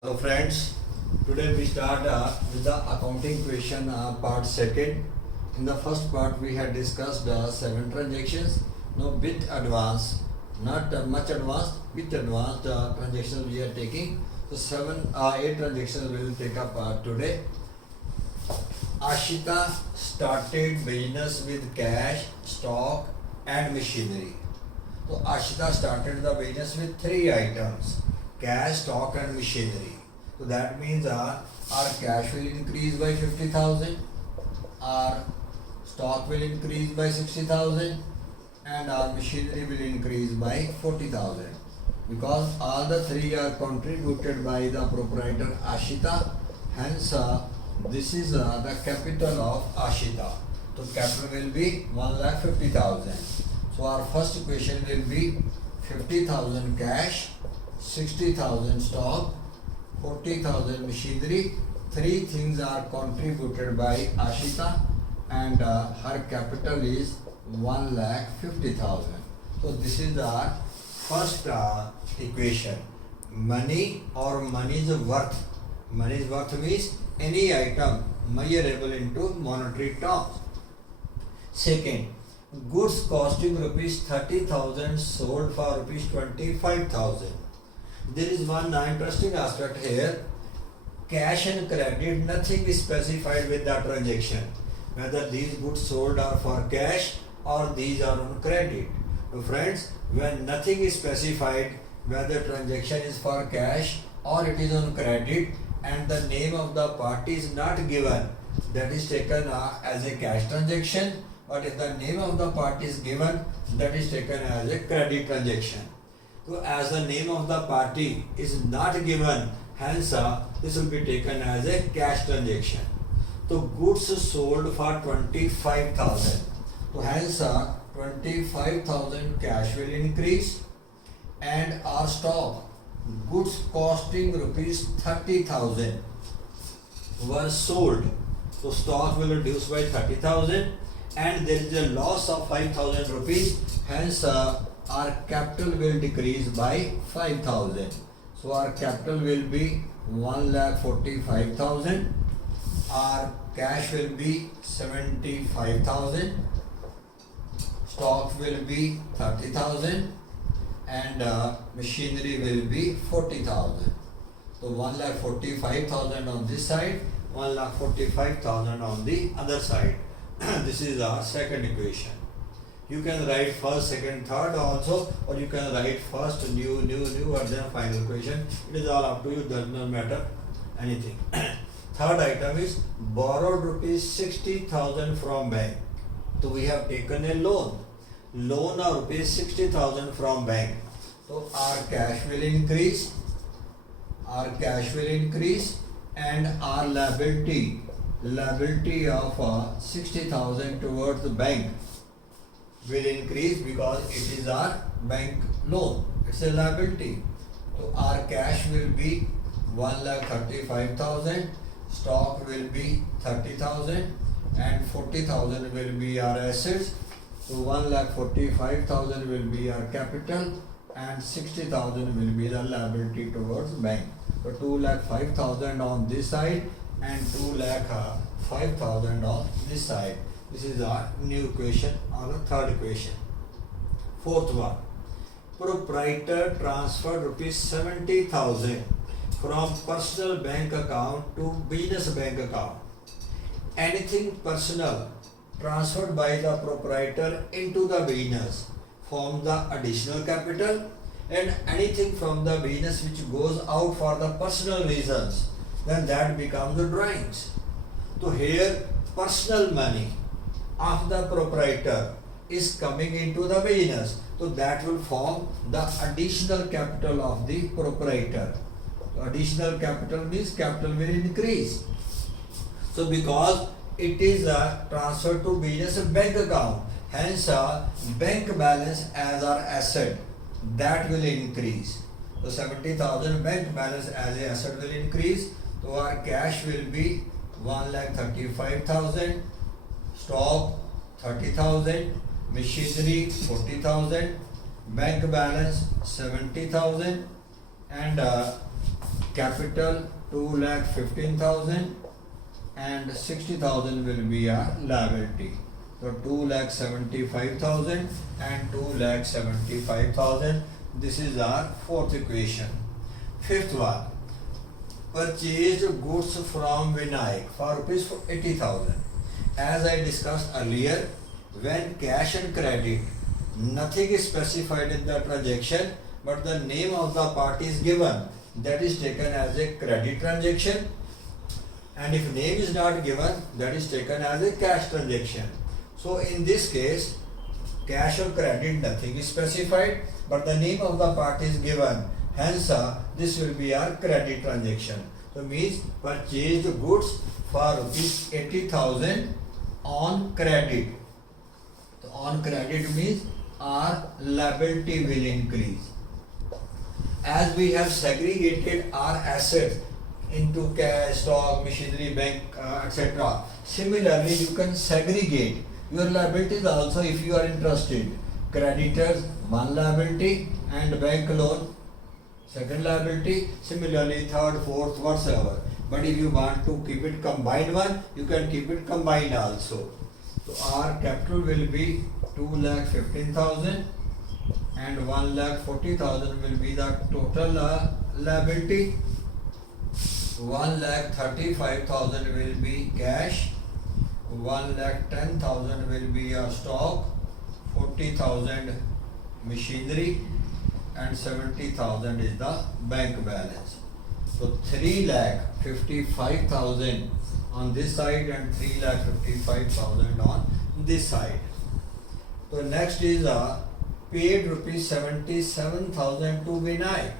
Hello friends, today we start with the accounting question part second. In the first part we had discussed 7 transactions. Now bit advanced, not much advanced, bit advanced transactions we are taking. So 8 transactions we will take up today. Ashita started business with cash, stock and machinery. So Ashita started the business with 3 items: cash, stock and machinery. So that means our cash will increase by 50,000, our stock will increase by 60,000 and our machinery will increase by 40,000, because all the 3 are contributed by the proprietor Ashita. Hence this is the capital of Ashita. So capital will be 1,50,000. So our first question will be 50,000 cash, 60,000 stock, 40,000 machinery. 3 things are contributed by Ashita and her capital is 1,50,000. So this is our first equation. Money or money's worth. Money's worth means any item measurable into monetary terms. Second, goods costing rupees 30,000 sold for rupees 25,000. There is one interesting aspect here. Cash and credit, nothing is specified with the transaction, whether these goods sold are for cash or these are on credit. Friends, when nothing is specified, whether transaction is for cash or it is on credit, and the name of the party is not given, that is taken as a cash transaction. But if the name of the party is given, that is taken as a credit transaction. So as the name of the party is not given, hence this will be taken as a cash transaction. So goods sold for 25,000. So hence 25,000 cash will increase, and our stock, goods costing rupees 30,000 were sold. So stock will reduce by 30,000 and there is a loss of 5,000 rupees. Hence our capital will decrease by 5,000. So our capital will be 1,45,000. Our cash will be 75,000. Stock will be 30,000 and machinery will be 40,000. So 1,45,000 on this side, 1,45,000 on the other side. This is our second equation. You can write first, second, third also, or you can write first new and then final equation. It is all up to you, does not matter anything. Third item is borrowed rupees 60,000 from bank. So we have taken a loan of rupees 60,000 from bank. So our cash will increase, and our liability of 60,000 towards the bank will increase, because it is our bank loan. It's a liability. So our cash will be 1,35,000, stock will be 30,000 and 40,000 will be our assets. So 1,45,000 will be our capital and 60,000 will be the liability towards bank. So 2,05,000 on this side and 2,05,000 on this side. This is our new equation or the third equation. Fourth one, proprietor transferred rupees 70,000 from personal bank account to business bank account. Anything personal transferred by the proprietor into the business forms the additional capital, and anything from the business which goes out for the personal reasons, then that becomes the drawings. So here personal money of the proprietor is coming into the business, so that will form the additional capital of the proprietor. So additional capital means capital will increase. So because it is transferred to business bank account, hence bank balance as our asset, that will increase. So 70,000 bank balance as a asset will increase. So our cash will be 1,35,000, stock 30,000, machinery 40,000, bank balance 70,000 and capital 2,15,000 and 60,000 will be a liability. So 2,75,000 and 2,75,000. This is our fourth equation. Fifth one, purchased goods from Vinayak for rupees 80,000. As I discussed earlier, when cash and credit, nothing is specified in the transaction, but the name of the party is given, that is taken as a credit transaction. And if name is not given, that is taken as a cash transaction. So in this case, cash or credit, nothing is specified, but the name of the party is given. Hence, this will be our credit transaction. So means purchased goods for rupees 80,000 on credit. So on credit means our liability will increase. As we have segregated our assets into cash, stock, machinery, bank, etc. Similarly, you can segregate your liabilities also if you are interested. Creditors, one liability, and bank loan, second liability. Similarly, third, fourth, whatsoever. But if you want to keep it combined one, you can keep it combined also. So our capital will be 2,15,000 and 1,40,000 will be the total liability. 1,35,000 will be cash, 1,10,000 will be a stock, 40,000 machinery, and 70,000 is the bank balance. So 3,55,000 on this side and 3,55,000 on this side. So next is paid rupees 77,000 to Vinayak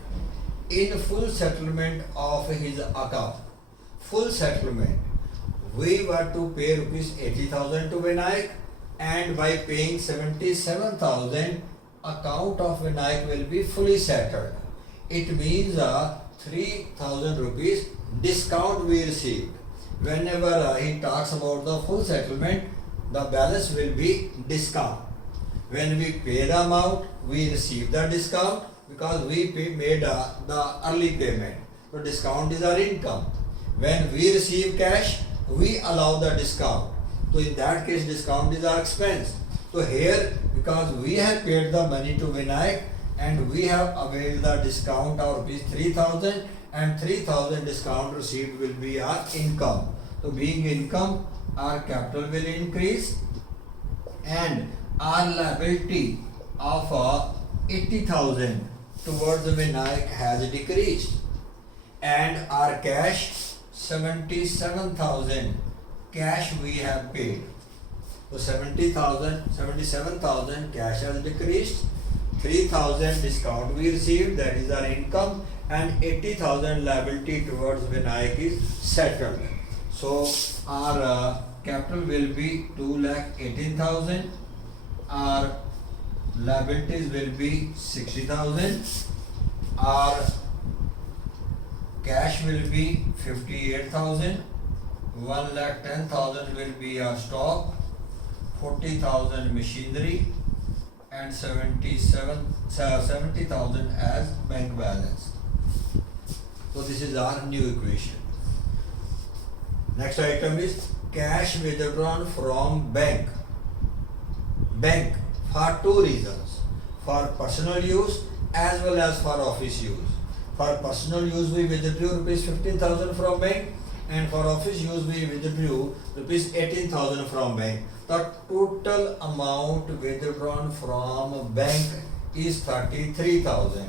in full settlement of his account. Full settlement. We were to pay rupees 80,000 to Vinayak, and by paying 77,000, account of Vinayak will be fully settled. It means 3,000 rupees discount we received. Whenever he talks about the full settlement, the balance will be discount. When we pay the amount, we receive the discount because we made the early payment. So discount is our income. When we receive cash, we allow the discount. So in that case, discount is our expense. So here, because we have paid the money to Vinayak and we have availed the discount of rupees 3,000, and 3,000 discount received will be our income. So being income, our capital will increase and our liability of 80,000 towards the Vinayak has decreased, and our cash 77,000 cash we have paid. So 77,000 cash has decreased, 3,000 discount we received, that is our income, and 80,000 liability towards Vinayak is settled. So our capital will be 2,18,000. Our liabilities will be 60,000. Our cash will be 58,000. 1,10,000 will be our stock, 40,000 machinery, and 70,000 as bank balance. So this is our new equation. Next item is cash withdrawn from bank. Bank for two reasons: for personal use as well as for office use. For personal use we withdrew rupees 15,000 from bank, and for office use we withdrew rupees 18,000 from bank. The total amount withdrawn from bank is 33,000.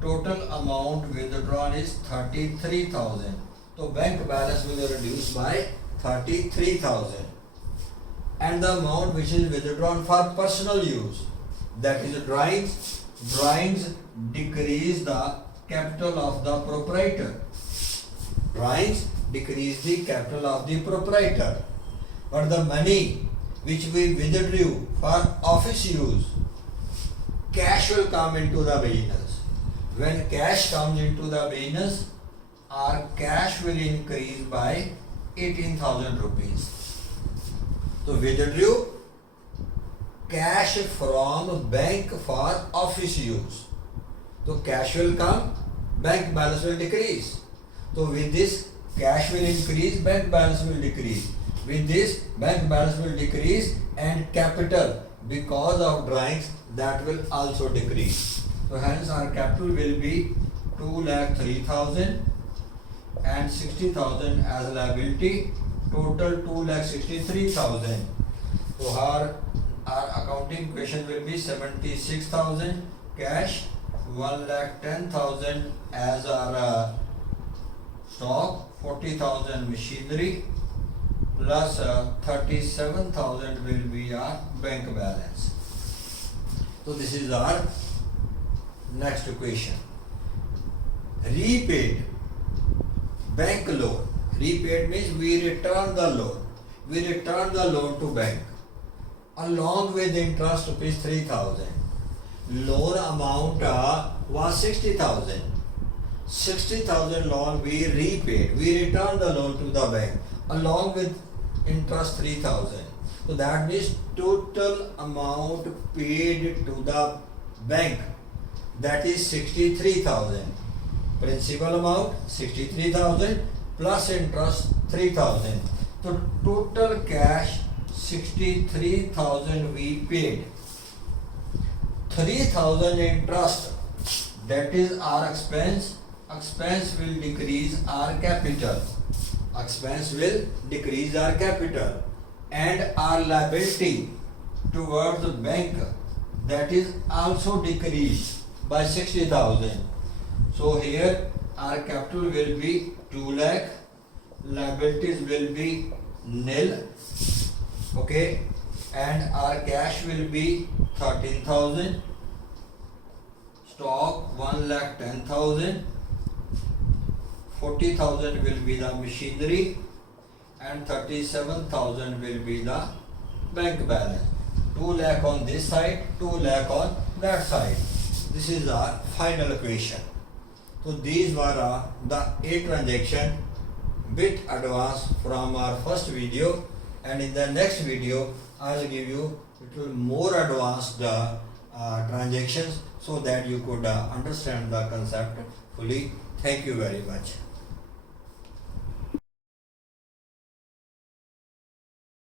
Total amount withdrawn is 33,000. So bank balance will reduce by 33,000. And the amount which is withdrawn for personal use, that is drawings decrease the capital of the proprietor. Drawings decrease the capital of the proprietor. But the money which we withdrew for office use, cash will come into the business. When cash comes into the business, our cash will increase by 18,000 rupees. So withdrew cash from bank for office use. So cash will come bank balance will decrease. So with this, cash will increase, bank balance will decrease. With this, bank balance will decrease and capital, because of drawings, that will also decrease. So hence our capital will be 2,03,000 and 60,000 as liability, total 2,63,000. So our accounting question will be 76,000 cash, 1,10,000 as our stock, 40,000 machinery, plus 37,000 will be our bank balance. So this is our next equation. Repaid bank loan. Repaid means we return the loan. We return the loan to bank along with interest rupees 3,000. Loan amount was 60,000. 60,000 loan we repaid. We returned the loan to the bank along with interest 3,000. So that means total amount paid to the bank, that is 63,000. Principal amount 63,000 plus interest 3,000. So total cash 63,000 we paid. 3,000 interest, that is our expense. Expense will decrease our capital. Expense will decrease our capital. And our liability towards the bank, that is also decreased by 60,000. So here our capital will be 2 lakh, liabilities will be nil, okay, and our cash will be 13,000, stock 1,10,000, 40,000 will be the machinery, and 37,000 will be the bank balance. 2 lakh on this side, 2 lakh on that side. This is our final equation. So these were the 8 transactions bit advanced from our first video, and in the next video I will give you little more advanced transactions so that you could understand the concept fully. Thank you very much.